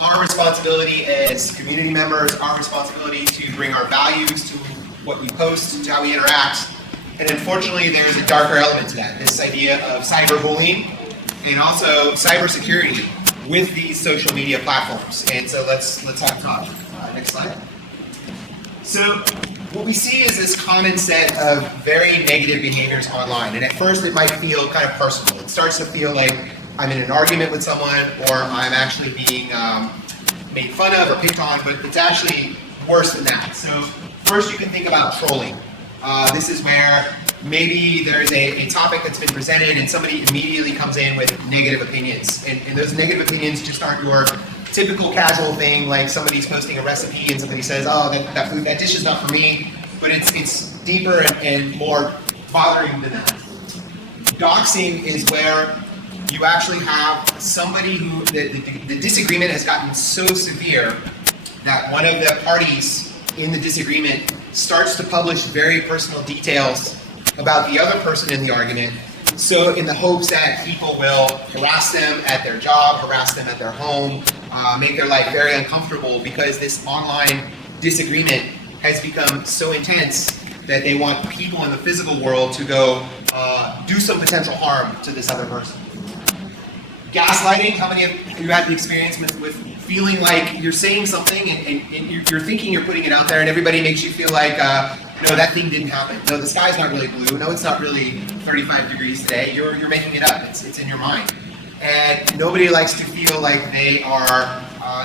our responsibility as community members, our responsibility to bring our values to what we post, to how we interact. And unfortunately, there's a darker element to that, this idea of cyberbullying and also cybersecurity with these social media platforms. And so let's talk. Next slide. So what we see is this common set of very negative behaviors online. And at first it might feel kind of personal. It starts to feel like I'm in an argument with someone, or I'm actually being made fun of or picked on, but it's actually worse than that. So first you can think about trolling. This is where maybe there's a topic that's been presented and somebody immediately comes in with negative opinions. And those negative opinions just aren't your typical casual thing, like somebody's posting a recipe and somebody says, oh, that dish is not for me, but it's deeper and more bothering than that. Doxing is where you actually have somebody who, the disagreement has gotten so severe that one of the parties in the disagreement starts to publish very personal details about the other person in the argument, so in the hopes that people will harass them at their job, harass them at their home, make their life very uncomfortable, because this online disagreement has become so intense that they want people in the physical world to go do some potential harm to this other person. Gaslighting, how many of you had the experience with feeling like you're saying something and you're thinking you're putting it out there and everybody makes you feel like, no, that thing didn't happen. No, the sky's not really blue. No, it's not really 35 degrees today. You're making it up. It's in your mind. And nobody likes to feel like they are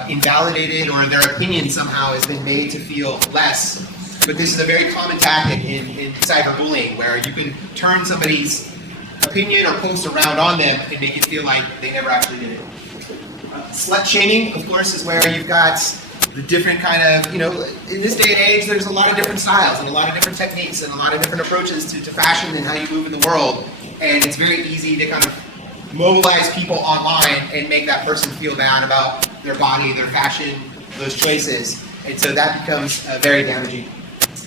invalidated or their opinion somehow has been made to feel less. But this is a very common tactic in cyberbullying, where you can turn somebody's opinion or post around on them and make it feel like they never actually did it. Slut shaming, of course, is where you've got the different kind of, in this day and age, there's a lot of different styles and a lot of different techniques and a lot of different approaches to fashion and how you move in the world. And it's very easy to kind of mobilize people online and make that person feel bad about their body, their fashion, those choices. And so that becomes very damaging.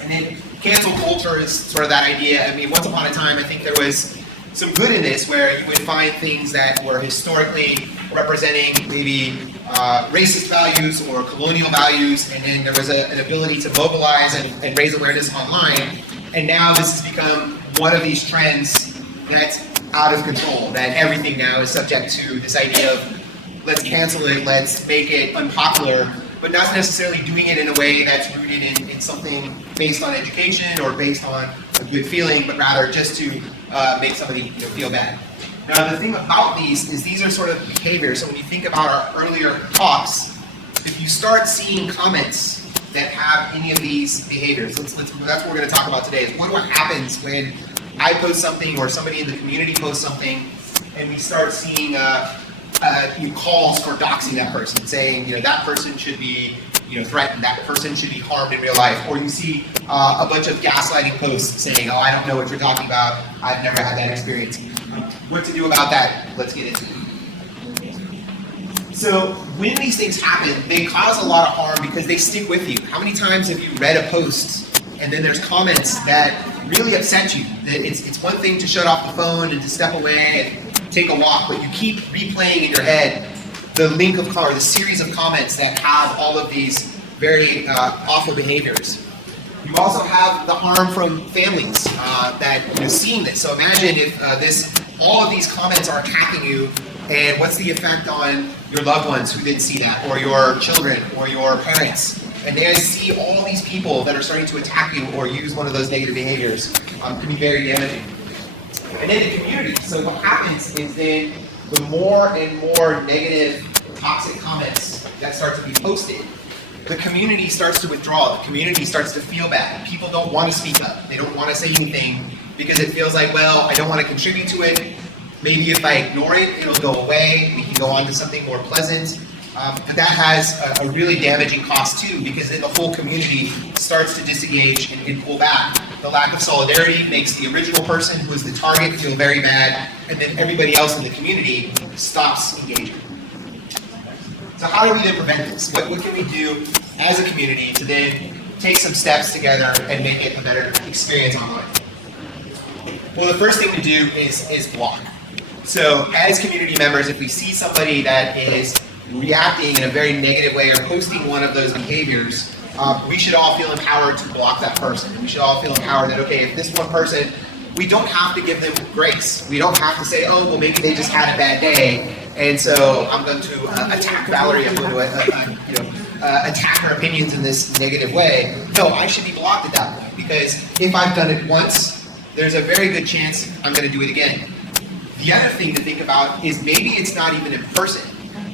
And then cancel culture is sort of that idea. I mean, once upon a time, I think there was some good in this, where you would find things that were historically representing maybe racist values or colonial values, and then there was an ability to mobilize and raise awareness online. And now this has become one of these trends that's out of control, that everything now is subject to this idea of let's cancel it, let's make it unpopular, but not necessarily doing it in a way that's rooted in something based on education or based on a good feeling, but rather just to make somebody feel bad. Now, the thing about these are sort of behaviors. So when you think about our earlier talks, if you start seeing comments that have any of these behaviors, that's what we're going to talk about today, is what happens when I post something or somebody in the community posts something and we start seeing calls for doxing that person, saying, that person should be threatened, that person should be harmed in real life. Or you see a bunch of gaslighting posts saying, oh, I don't know what you're talking about, I've never had that experience. What to do about that? Let's get into it. So when these things happen, they cause a lot of harm because they stick with you. How many times have you read a post and then there's comments that really upset you? It's one thing to shut off the phone and to step away and take a walk, but you keep replaying in your head the link of the series of comments that have all of these very awful behaviors. You also have the harm from families that seeing this. So imagine if all of these comments are attacking you, and what's the effect on your loved ones who didn't see that, or your children, or your parents, and they see all these people that are starting to attack you or use one of those negative behaviors. Can be very damaging. And then the community. So what happens is then the more and more negative, toxic comments that start to be posted, the community starts to withdraw. The community starts to feel bad. People don't want to speak up. They don't want to say anything because it feels like, well, I don't want to contribute to it. Maybe if I ignore it, it'll go away. We can go on to something more pleasant. But that has a really damaging cost too, because then the whole community starts to disengage and pull back. The lack of solidarity makes the original person who was the target feel very bad, and then everybody else in the community stops engaging. So how do we then prevent this? What can we do as a community to then take some steps together and make it a better experience online? Well, the first thing we do is block. So as community members, if we see somebody that is reacting in a very negative way or posting one of those behaviors, we should all feel empowered to block that person. We should all feel empowered that, okay, if this one person, we don't have to give them grace. We don't have to say, oh, well, maybe they just had a bad day, and so I'm going to attack Valerie. I'm going to attack her opinions in this negative way. No, I should be blocked at that point, because if I've done it once, there's a very good chance I'm going to do it again. The other thing to think about is maybe it's not even in person.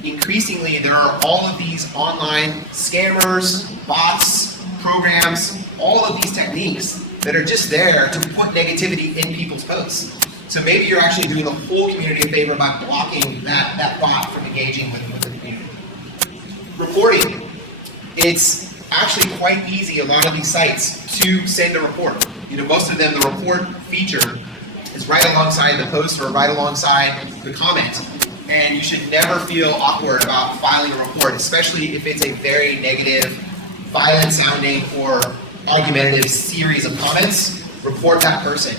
Increasingly, there are all of these online scammers, bots, programs, all of these techniques that are just there to put negativity in people's posts. So maybe you're actually doing the whole community a favor by blocking that bot from engaging with the community. Reporting. It's actually quite easy, a lot of these sites, to send a report. Most of them, the report feature is right alongside the post or right alongside the comment. And you should never feel awkward about filing a report, especially if it's a very negative, violent sounding, or argumentative series of comments. Report that person.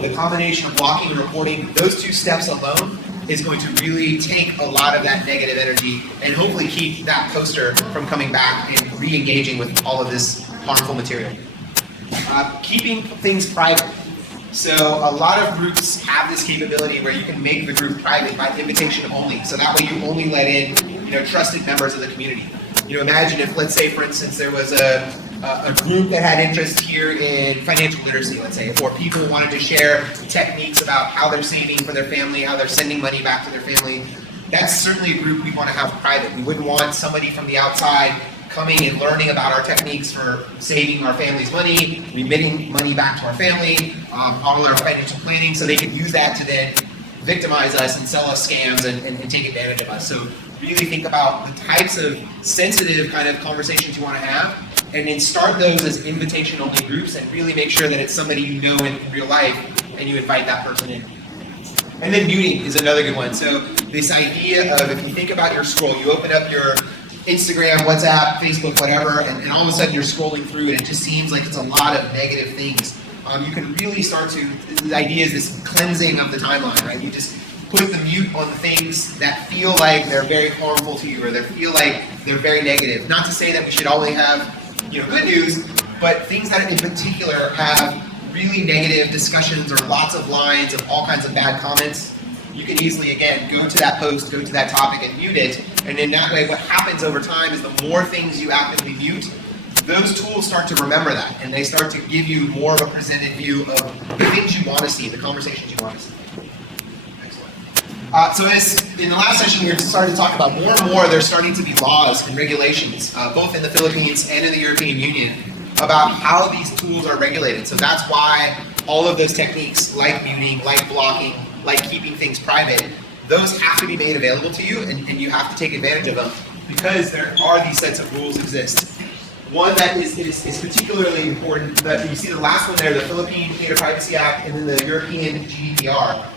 The combination of blocking and reporting, those two steps alone is going to really take a lot of that negative energy and hopefully keep that poster from coming back and re-engaging with all of this harmful material. Keeping things private. So a lot of groups have this capability where you can make the group private by invitation only. So that way you only let in, trusted members of the community. Imagine if, let's say, for instance, there was a group that had interest here in financial literacy, let's say, or people wanted to share techniques about how they're saving for their family, how they're sending money back to their family. That's certainly a group we want to have private. We wouldn't want somebody from the outside coming and learning about our techniques for saving our family's money, remitting money back to our family, all our financial planning, so they could use that to then victimize us and sell us scams and take advantage of us. So really think about the types of sensitive kind of conversations you want to have, and then start those as invitation-only groups and really make sure that it's somebody you know in real life and you invite that person in. And then muting is another good one. So this idea of, if you think about your scroll, you open up your Instagram, WhatsApp, Facebook, whatever, and all of a sudden you're scrolling through and it just seems like it's a lot of negative things. You can really start to, the idea is this cleansing of the timeline, right? You just put the mute on the things that feel like they're very harmful to you or they feel like they're very negative. Not to say that we should only have good news, but things that in particular have really negative discussions or lots of lines of all kinds of bad comments. You can easily, again, go to that post, go to that topic and mute it. And in that way, what happens over time is the more things you actively mute, those tools start to remember that. And they start to give you more of a presented view of the things you want to see, the conversations you want to see. Excellent. So as in the last session, we were starting to talk about more and more, there's starting to be laws and regulations, both in the Philippines and in the European Union, about how these tools are regulated. So that's why all of those techniques, like muting, like blocking, like keeping things private, those have to be made available to you, and you have to take advantage of them, because there are these sets of rules exist. One that is particularly important, that you see the last one there, the Philippine Data Privacy Act, and then the European GDPR.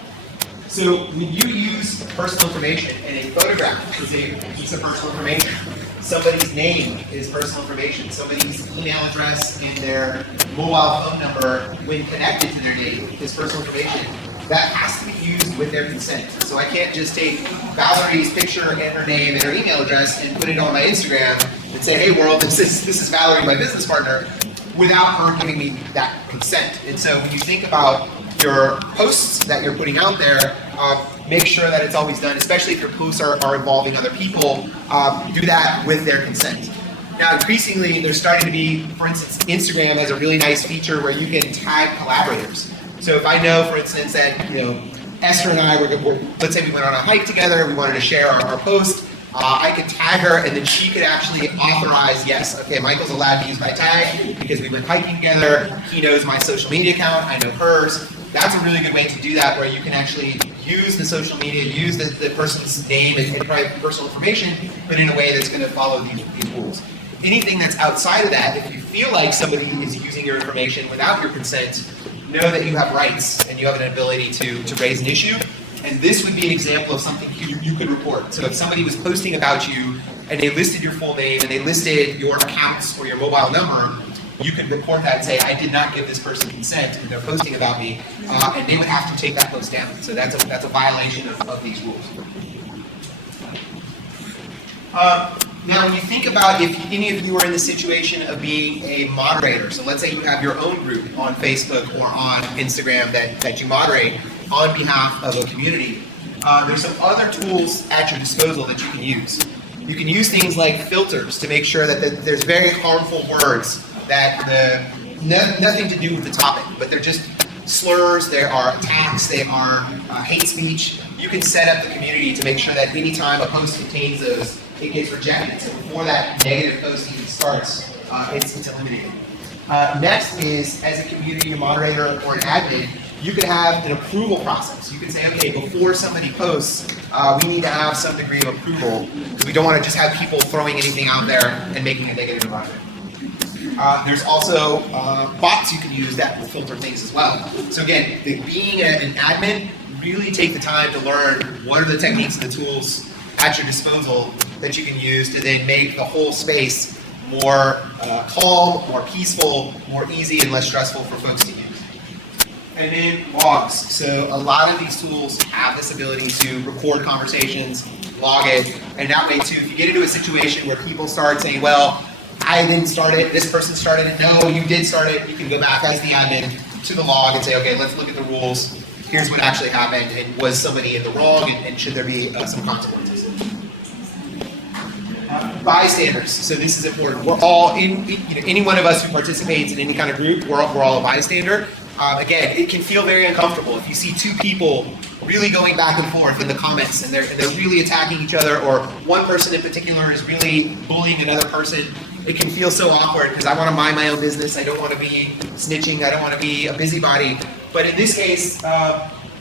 So when you use personal information, and a photograph is a piece of personal information, somebody's name is personal information, somebody's email address and their mobile phone number when connected to their data is personal information, that has to be used with their consent. So I can't just take Valerie's picture and her name and her email address and put it on my Instagram and say, hey world, this is Valerie, my business partner, without her giving me that consent. And so when you think about your posts that you're putting out there, make sure that it's always done, especially if your posts are involving other people, do that with their consent. Now, increasingly, there's starting to be, for instance, Instagram has a really nice feature where you can tag collaborators. So if I know, for instance, that Esther and I let's say we went on a hike together, we wanted to share our post, I could tag her, and then she could actually authorize, yes, okay, Michael's allowed to use my tag because we went hiking together. He knows my social media account, I know hers. That's a really good way to do that, where you can actually use the social media, use the person's name and private personal information, but in a way that's going to follow these rules. Anything that's outside of that, if you feel like somebody is using your information without your consent, know that you have rights and you have an ability to raise an issue. And this would be an example of something you could report. So if somebody was posting about you and they listed your full name and they listed your accounts or your mobile number, you could report that and say, I did not give this person consent and they're posting about me, and they would have to take that post down. So that's a violation of these rules. Now, when you think about if any of you are in the situation of being a moderator, so let's say you have your own group on Facebook or on Instagram that you moderate on behalf of a community, there's some other tools at your disposal that you can use. You can use things like filters to make sure that there's very harmful words that nothing to do with the topic, but they're just slurs, there are attacks, they are hate speech. You can set up the community to make sure that anytime a post contains those, it gets rejected. So before that negative post even starts, it's eliminated. Next is, as a community moderator or an admin, you could have an approval process. You can say, okay, before somebody posts, we need to have some degree of approval because we don't want to just have people throwing anything out there and making a negative environment. There's also bots you can use that will filter things as well. So again, being an admin, really take the time to learn what are the techniques and the tools at your disposal that you can use to then make the whole space more calm, more peaceful, more easy, and less stressful for folks to use. And then logs. So a lot of these tools have this ability to record conversations, log it, and that way too, if you get into a situation where people start saying, well, I didn't start it, this person started it, no, you did start it, you can go back as the admin to the log and say, okay, let's look at the rules, here's what actually happened, and was somebody in the wrong, and should there be some consequences. Bystanders, so this is important. We're all any one of us who participates in any kind of group, we're all a bystander. Again, it can feel very uncomfortable if you see two people really going back and forth in the comments and they're really attacking each other, or one person in particular is really bullying another person. It can feel so awkward because I want to mind my own business. I don't want to be snitching. I don't want to be a busybody. But in this case,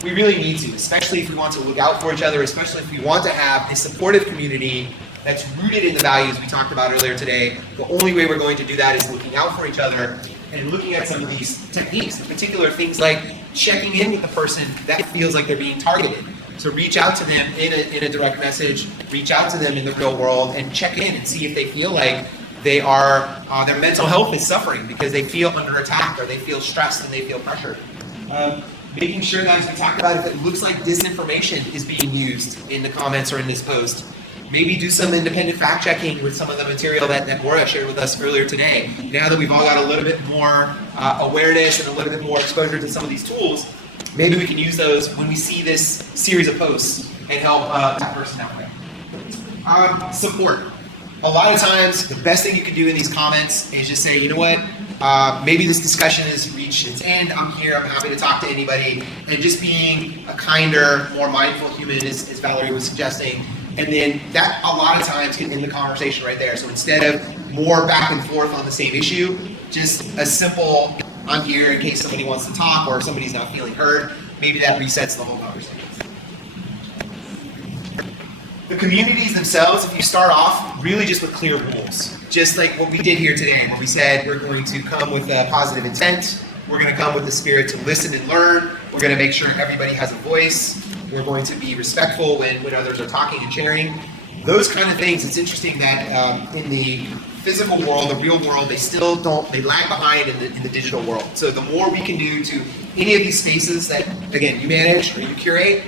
we really need to, especially if we want to look out for each other, especially if we want to have a supportive community that's rooted in the values we talked about earlier today. The only way we're going to do that is looking out for each other and looking at some of these techniques, in particular things like checking in with the person that feels like they're being targeted. So reach out to them in a direct message, reach out to them in the real world and check in and see if they feel like they are, their mental health is suffering because they feel under attack or they feel stressed and they feel pressured. Making sure that, as we talked about, if it looks like disinformation is being used in the comments or in this post, maybe do some independent fact checking with some of the material that Maura shared with us earlier today. Now that we've all got a little bit more awareness and a little bit more exposure to some of these tools, maybe we can use those when we see this series of posts and help that person that way. Support. A lot of times, the best thing you can do in these comments is just say, you know what, maybe this discussion has reached its end. I'm here. I'm happy to talk to anybody. And just being a kinder, more mindful human, as Valerie was suggesting. And then that, a lot of times, can end the conversation right there. So instead of more back and forth on the same issue, just a simple, I'm here in case somebody wants to talk or somebody's not feeling heard, maybe that resets the whole conversation. The communities themselves, if you start off really just with clear rules, just like what we did here today, where we said we're going to come with a positive intent, we're going to come with the spirit to listen and learn, we're going to make sure everybody has a voice, we're going to be respectful when others are talking and sharing. Those kind of things, it's interesting that in the physical world, the real world, they lag behind in the digital world. So the more we can do to any of these spaces that, again, you manage or you curate,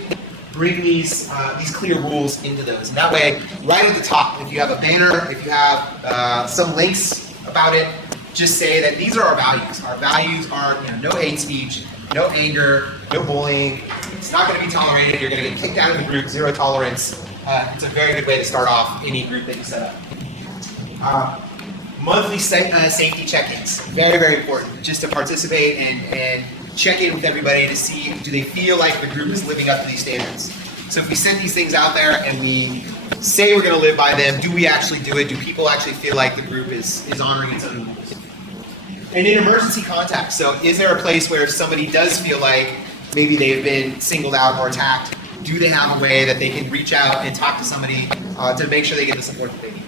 bring these clear rules into those. And that way, right at the top, if you have a banner, if you have some links about it, just say that these are our values. Our values are no hate speech, no anger, no bullying. It's not going to be tolerated. You're going to get kicked out of the group, zero tolerance. It's a very good way to start off any group that you set up. Monthly safety check-ins, very, very important, just to participate and check in with everybody to see, do they feel like the group is living up to these standards? So if we send these things out there and we say we're going to live by them, do we actually do it? Do people actually feel like the group is honoring its own rules? And in emergency contact, so is there a place where if somebody does feel like maybe they've been singled out or attacked, do they have a way that they can reach out and talk to somebody to make sure they get the support that they need?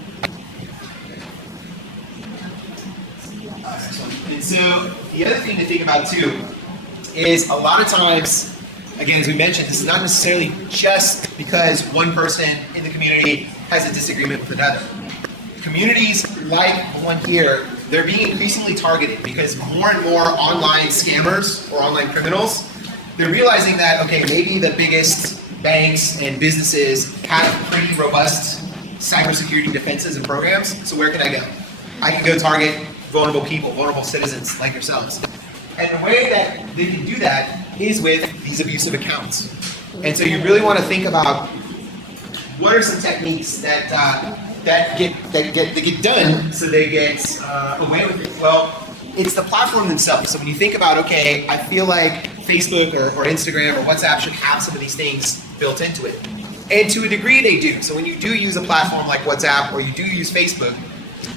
And so the other thing to think about too is a lot of times, again, as we mentioned, this is not necessarily just because one person in the community has a disagreement with another. Communities like the one here, they're being increasingly targeted because more and more online scammers or online criminals, they're realizing that, okay, maybe the biggest banks and businesses have pretty robust cybersecurity defenses and programs. So where can I go? I can go target vulnerable people, vulnerable citizens like yourselves. And the way that they can do that is with these abusive accounts. And so you really want to think about what are some techniques that get done so they get away with it. Well, it's the platform themselves. So when you think about, okay, I feel like Facebook or Instagram or WhatsApp should have some of these things built into it. And to a degree they do. So when you do use a platform like WhatsApp or you do use Facebook,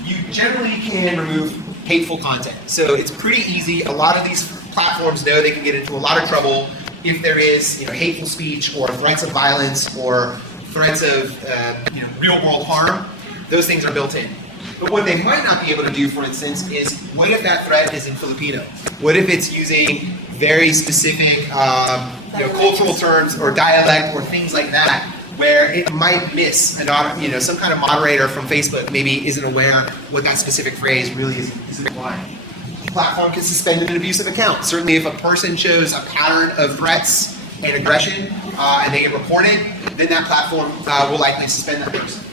you generally can remove hateful content. So it's pretty easy. A lot of these platforms know they can get into a lot of trouble if there is hateful speech or threats of violence or threats of real world harm. Those things are built in. But what they might not be able to do, for instance, is what if that threat is in Filipino? What if it's using very specific cultural terms or dialect or things like that, where it might miss some kind of moderator from Facebook maybe isn't aware what that specific phrase really is implying. The platform can suspend an abusive account. Certainly if a person shows a pattern of threats and aggression and they get reported, then that platform will likely suspend that person.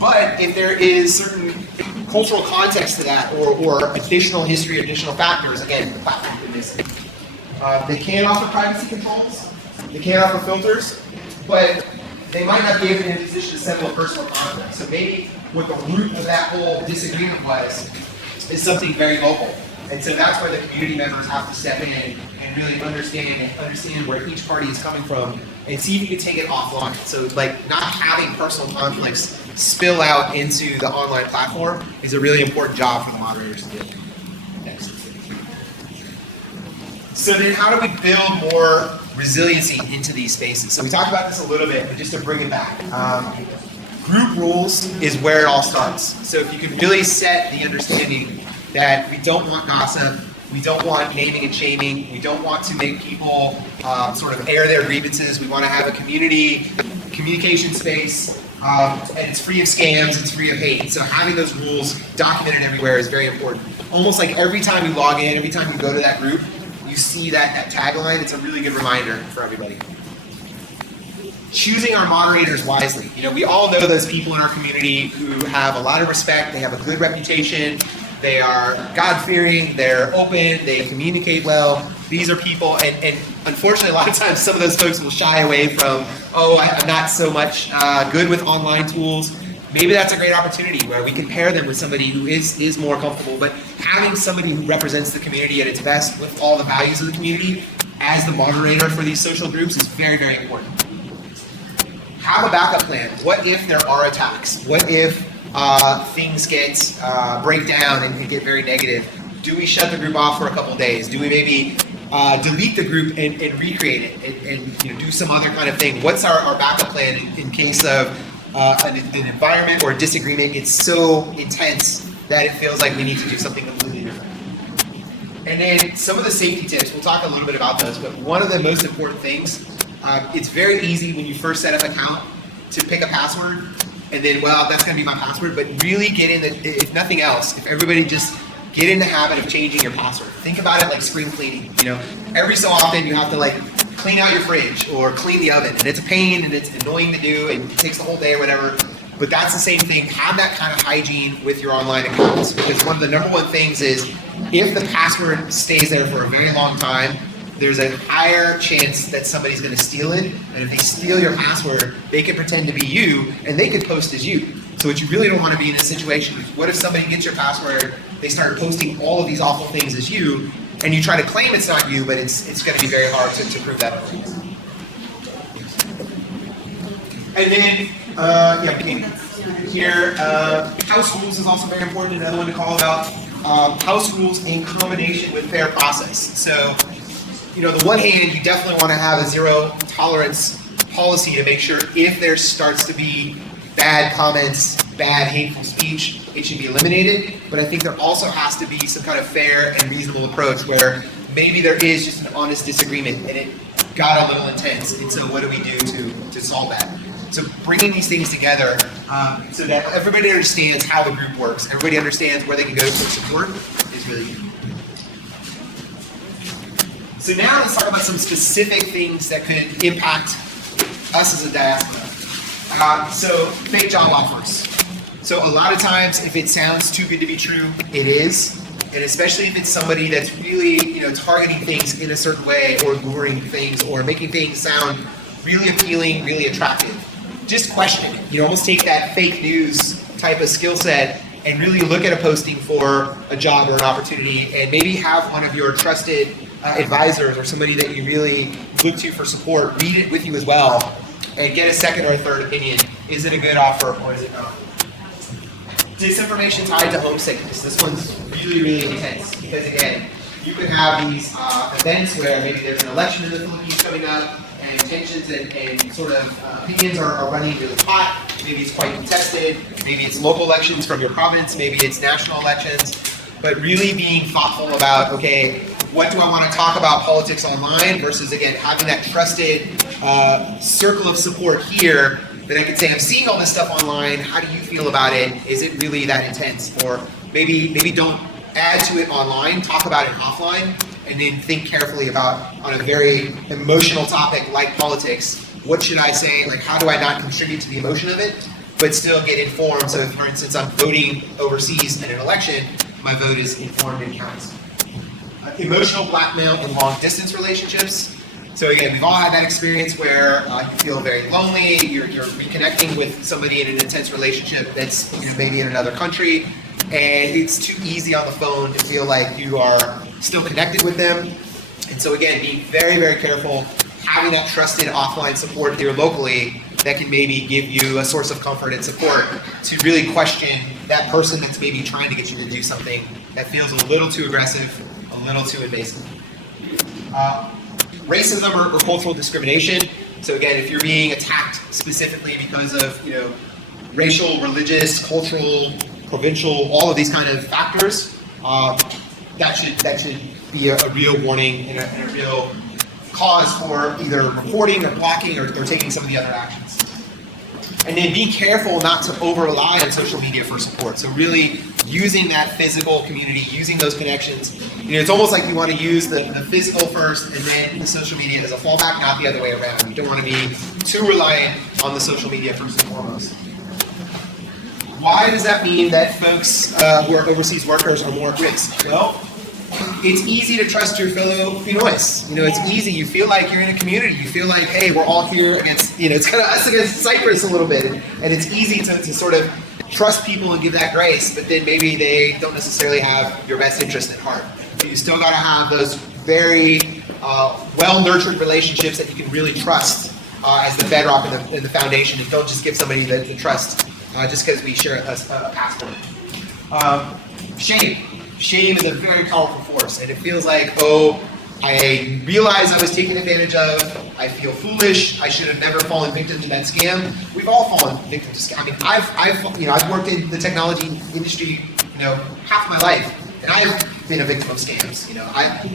But if there is certain cultural context to that or additional history, additional factors, again, the platform can miss it. They can offer privacy controls, they can offer filters, but they might not be in a position to settle a personal conflict. So maybe what the root of that whole disagreement was is something very local. And so that's where the community members have to step in and really understand where each party is coming from and see if you can take it offline. So not having personal conflicts spill out into the online platform is a really important job for the moderators to do. Next. So then how do we build more resiliency into these spaces? So we talked about this a little bit, but just to bring it back. Group rules is where it all starts. So if you can really set the understanding that we don't want gossip, we don't want naming and shaming, we don't want to make people sort of air their grievances, we want to have a communication space, and it's free of scams, it's free of hate. So having those rules documented everywhere is very important. Almost like every time you log in, every time you go to that group, you see that tagline. It's a really good reminder for everybody. Choosing our moderators wisely. We all know those people in our community who have a lot of respect, they have a good reputation, they are God-fearing, they're open, they communicate well. These are people, and unfortunately a lot of times some of those folks will shy away from, I'm not so much good with online tools. Maybe that's a great opportunity where we can pair them with somebody who is more comfortable, but having somebody who represents the community at its best with all the values of the community as the moderator for these social groups is very, very important. Have a backup plan. What if there are attacks? What if things break down and get very negative? Do we shut the group off for a couple of days? Do we maybe delete the group and recreate it and do some other kind of thing? What's our backup plan in case of an environment or a disagreement gets so intense that it feels like we need to do something completely different? And then some of the safety tips, we'll talk a little bit about those, but one of the most important things, it's very easy when you first set up an account to pick a password and then, that's going to be my password, but really get in if nothing else, if everybody just get in the habit of changing your password. Think about it like spring cleaning. Every so often you have to clean out your fridge or clean the oven, and it's a pain and it's annoying to do and it takes the whole day or whatever. But that's the same thing. Have that kind of hygiene with your online accounts, because one of the number one things is if the password stays there for a very long time, there's a higher chance that somebody's going to steal it. And if they steal your password, they can pretend to be you and they could post as you. So what you really don't want to be in this situation is, what if somebody gets your password, they start posting all of these awful things as you, and you try to claim it's not you, but it's going to be very hard to prove that otherwise. And then, here, house rules is also very important. Another one to call about. House rules in combination with fair process. So, on the one hand, you definitely want to have a zero tolerance policy to make sure if there starts to be bad comments, bad hateful speech, it should be eliminated. But I think there also has to be some kind of fair and reasonable approach where maybe there is just an honest disagreement and it got a little intense. And so what do we do to solve that? So bringing these things together so that everybody understands how the group works, everybody understands where they can go for support is really important. So now let's talk about some specific things that could impact us as a diaspora. So fake job offers. So a lot of times, if it sounds too good to be true, it is. And especially if it's somebody that's really, targeting things in a certain way, or luring things, or making things sound really appealing, really attractive. Just question it. Almost take that fake news type of skill set and really look at a posting for a job or an opportunity, and maybe have one of your trusted advisors or somebody that you really look to for support read it with you as well, and get a second or a third opinion. Is it a good offer or is it not? Disinformation tied to homesickness. This one's really, really intense because, again, you could have these events where maybe there's an election in the Philippines coming up, and tensions and sort of opinions are running really hot. Maybe it's quite contested. Maybe it's local elections from your province. Maybe it's national elections. But really being thoughtful about, okay, what do I want to talk about politics online versus, again, having that trusted circle of support here that I can say, I'm seeing all this stuff online. How do you feel about it? Is it really that intense? Or maybe don't add to it online, talk about it offline, and then think carefully about, on a very emotional topic like politics, what should I say? Like, how do I not contribute to the emotion of it, but still get informed? So if, for instance, I'm voting overseas in an election, my vote is informed and counts. Emotional blackmail in long-distance relationships. So again, we've all had that experience where you feel very lonely, you're reconnecting with somebody in an intense relationship that's maybe in another country, and it's too easy on the phone to feel like you are still connected with them. And so again, being very, very careful, having that trusted offline support here locally that can maybe give you a source of comfort and support to really question that person that's maybe trying to get you to do something that feels a little too aggressive, a little too invasive. Racism or cultural discrimination. So again, if you're being attacked specifically because of racial, religious, cultural, provincial, all of these kind of factors, that should be a real warning and a real cause for either reporting or blocking or taking some of the other actions. And then be careful not to over-rely on social media for support. So really using that physical community, using those connections. It's almost like you want to use the physical first and then the social media as a fallback, not the other way around. You don't want to be too reliant on the social media first and foremost. Why does that mean that folks who are overseas workers are more at risk? Well, it's easy to trust your fellow Pinoys. It's easy. You feel like you're in a community. You feel like, hey, we're all here against, it's kind of us against Cyprus a little bit. And it's easy to sort of trust people and give that grace, but then maybe they don't necessarily have your best interest at heart. So you still got to have those very well-nurtured relationships that you can really trust as the bedrock and the foundation. And don't just give somebody the trust just because we share a passport. Shame. Shame is a very powerful force, and it feels like, I realized I was taken advantage of, I feel foolish, I should have never fallen victim to that scam. We've all fallen victim to scam. I've worked in the technology industry, half my life, and I've been a victim of scams.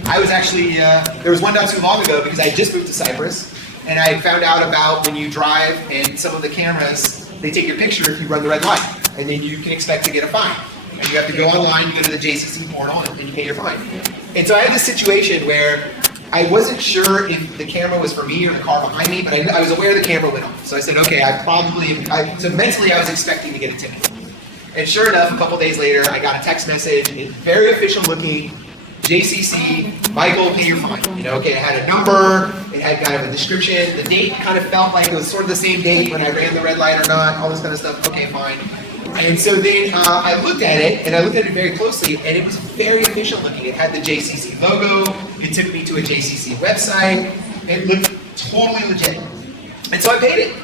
I was actually, there was one not too long ago because I had just moved to Cyprus, and I found out about when you drive and some of the cameras, they take your picture if you run the red light, and then you can expect to get a fine. And you have to go online, you go to the JCC portal, and you pay your fine. And so I had this situation where I wasn't sure if the camera was for me or the car behind me, but I was aware the camera went off. So I said, okay, so mentally I was expecting to get a ticket. And sure enough, a couple days later, I got a text message, very official looking, JCC, Michael, pay your fine. Okay, it had a number, it had kind of a description, the date kind of felt like it was sort of the same date when I ran the red light or not, all this kind of stuff, okay, fine. And so then I looked at it, and I looked at it very closely, and it was very official looking. It had the JCC logo, it took me to a JCC website, it looked totally legit. And so I paid it.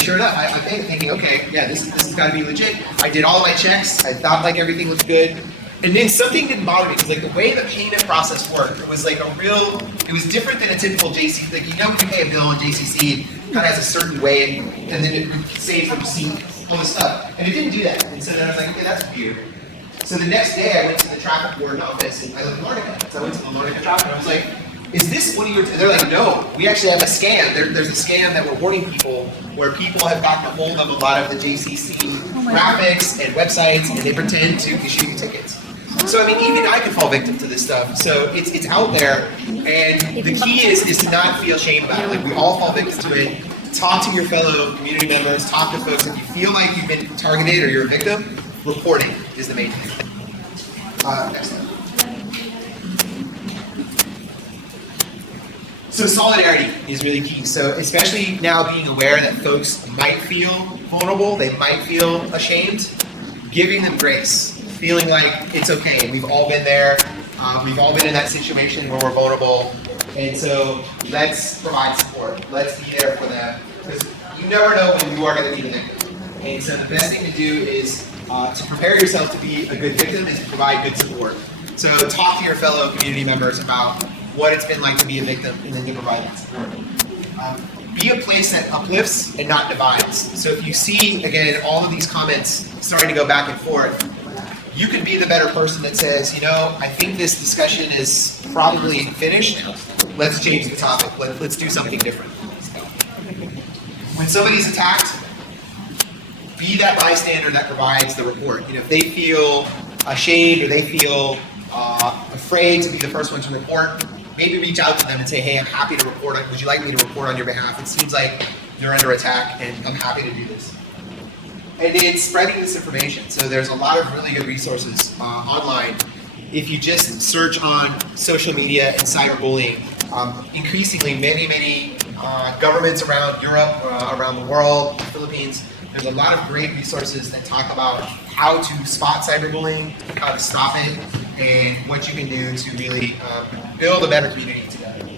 Sure enough, I paid it thinking, okay, yeah, this has got to be legit. I did all my checks, I thought like everything was good. And then something didn't bother me, because like the way the payment process worked, it was like it was different than a typical JCC. Like, when you pay a bill on JCC, it kind of has a certain way, and then it saves the receipt, all this stuff. And it didn't do that. And so then I was like, okay, that's weird. So the next day I went to the traffic warden office, and I live in Larnaca. So I went to the Larnaca traffic, and I was like, is this one of your, they're like, no, we actually have a scam. There's a scam that we're warning people, where people have gotten a hold of a lot of the JCC graphics and websites, and they pretend to issue you tickets. So even I could fall victim to this stuff. So it's out there, and the key is to not feel shame about it. Like, we all fall victim to it. talk to your fellow community members, talk to folks. If you feel like you've been targeted or you're a victim, reporting is the main thing. Next slide. So solidarity is really key. So especially now being aware that folks might feel vulnerable, they might feel ashamed, giving them grace, feeling like it's okay. We've all been there. We've all been in that situation where we're vulnerable. And so let's provide support. Let's be there for them. Because you never know when you are going to be the victim. And so the best thing to do is to prepare yourself to be a good victim is to provide good support. So talk to your fellow community members about what it's been like to be a victim and then to provide that support. Be a place that uplifts and not divides. So if you see, again, all of these comments starting to go back and forth, you could be the better person that says, you know, I think this discussion is probably finished. Let's change the topic. Let's do something different. When somebody's attacked, be that bystander that provides the report. You know, if they feel ashamed or they feel afraid to be the first one to report, maybe reach out to them and say, hey, I'm happy to report it. Would you like me to report on your behalf? It seems like they're under attack and I'm happy to do this. And it's spreading this information. So there's a lot of really good resources online. If you just search on social media and cyberbullying, increasingly many governments around Europe, around the world, the Philippines, there's a lot of great resources that talk about how to spot cyberbullying, how to stop it, and what you can do to really build a better community together.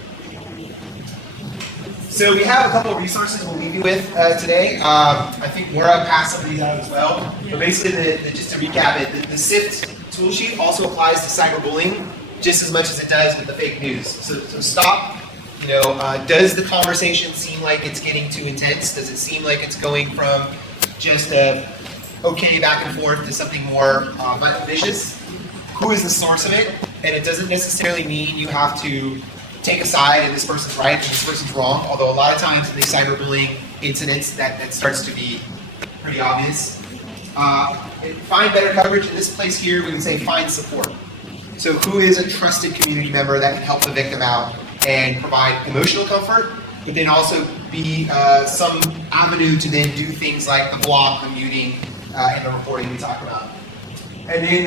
So we have a couple of resources we'll leave you with today. I think Laura passed some of these out as well. But basically, just to recap it, the SIFT tool sheet also applies to cyberbullying just as much as it does with the fake news. So stop. You know, does the conversation seem like it's getting too intense? Does it seem like it's going from just a okay back and forth to something more vicious? Who is the source of it? And it doesn't necessarily mean you have to take a side and this person's right and this person's wrong, although a lot of times in these cyberbullying incidents that starts to be pretty obvious. Find better coverage. In this place here, we would say find support. So who is a trusted community member that can help the victim out and provide emotional comfort, but then also be some avenue to then do things like the block, the muting, and the reporting we talked about. And then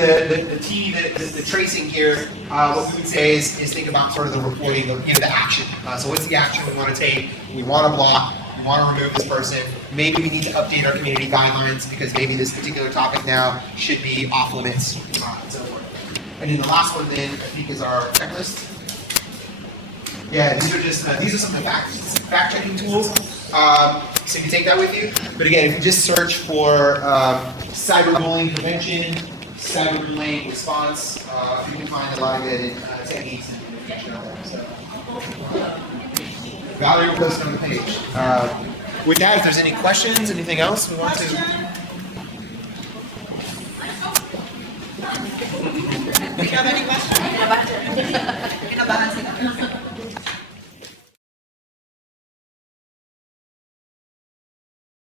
the tracing here, what we would say is think about sort of the reporting, the action. So what's the action we want to take? We want to block, we want to remove this person. Maybe we need to update our community guidelines because maybe this particular topic now should be off limits, and so forth. And then the last one then, I think, is our checklist. Yeah, these are some of the fact-checking tools. So you take that with you. But again, if you just search for cyberbullying prevention, cyberbullying response, you can find a lot of good techniques and information out there. So, Valerie will post it on the page. With that, if there's any questions, anything else we want to... Do you have any questions?